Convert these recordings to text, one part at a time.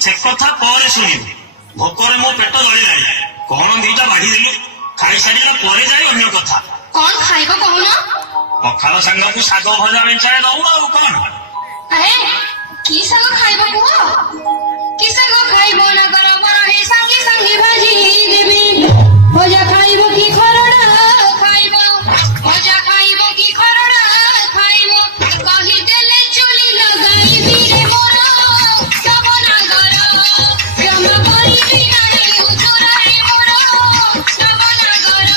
से कथा पर शुणु भोकर मो पेट जली जाए कौन दीटा बाढ़ी देलु खाई सारा पर जाए अन्य कथा कौन खाइब कहून पखाल सांग को शाग भजा बेचाए दऊ आ कौन अरे की साग खाइब कुह की साग खाइब नगर बरहे संगे संगे भाजी देबी भजा खाइब की खरड़ा खाइब भजा खाइब की खरड़ा खाइब कहि देले चुली लगाई रे मोर सब नगर जमा करी नानी उजुराई मोर सब नगर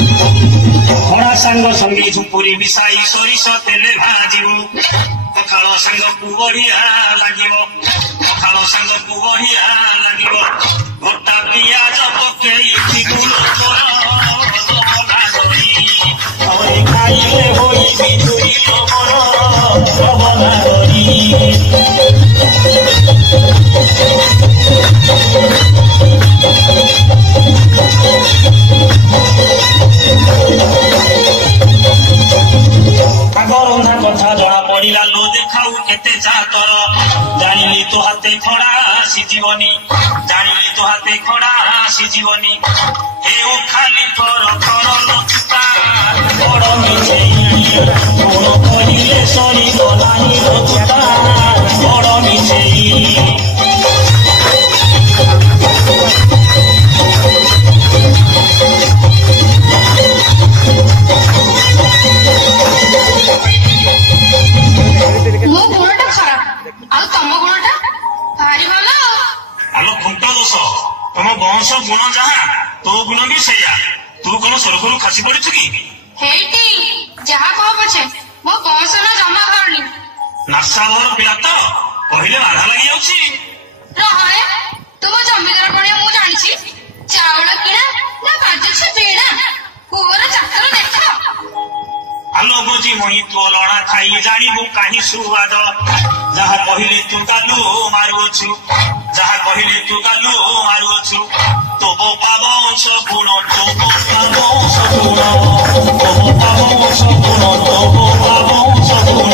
खड़ा सांग संगे झुपुरी मिसाई सोरिष तेले भाजू पखाल सांग को बढ़िया लगे पखाल सांग को बढ़िया लगे गोटा पियाज पकई खाइले होई बिजुरी रंधा कथा जना पड़ा लो देखाऊ केते चातर जानिली तो हाथे खड़ा सीजीवनी जानिली तो हाथे खड़ा सीजीवनी हे ओ खाली कर लचुता बड़ मिछे कोन कहिले सरी गलानी लचुता बड़ मिछे मो गुणटा खराब आ तम गुणटा भारी भलो आलो खुंटा दोष तुम वंश गुण जहा तो गुण भी सेया तू कौन स्वर्गरु खसी पड़िछु कि हेटी जहा कह पछे मो वंश न जमा करनी नासावर पिला तो पहिले बाधा लगी जाउछि रहे तुम जमीदार बने मु जानिछि चावल किना ना बाजछ बेड़ा पुअर चाकर देख आलो गोजी मोहि तो लड़ा खाई जानिबु काहि सुवाद जहा कहिले तू गालू मारुछु जहा कहिले तू गालू मारुछु तो बो पावंश गुण तो बो पावंश गुण तो बो पावंश गुण तो बो पावंश गुण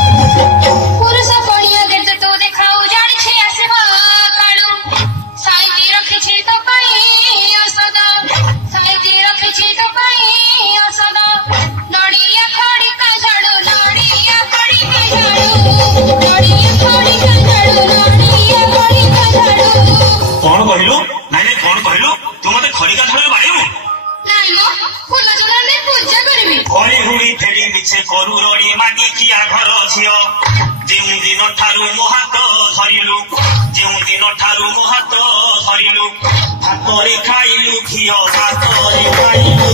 पुरुष पड़िया देते तो देखाऊ जानिछि आसीब काळू साइजी रखिछि तो पाई औषध साइजी रखिछि तो पाई औषध नड़िया खड़ी का झाड़ू नड़िया खड़ी का झाड़ू नड़िया खड़ी का झाड़ू नड़िया खड़ी का झाड़ू कौन कहलु नाई कौन कहलु तू मते खड़िका झाड़ू बाड़ीबु नाई मो फूल जला ने पूजा करबी हरी हुड़ी फेरी मिछे करू रड़ी मागी किया घर झियो जेउ दिन ठारू मो हाथ धरिलु जेउ दिन ठारू मो हाथ धरिलु हातरे खाइलु घियो हातरे खाइलु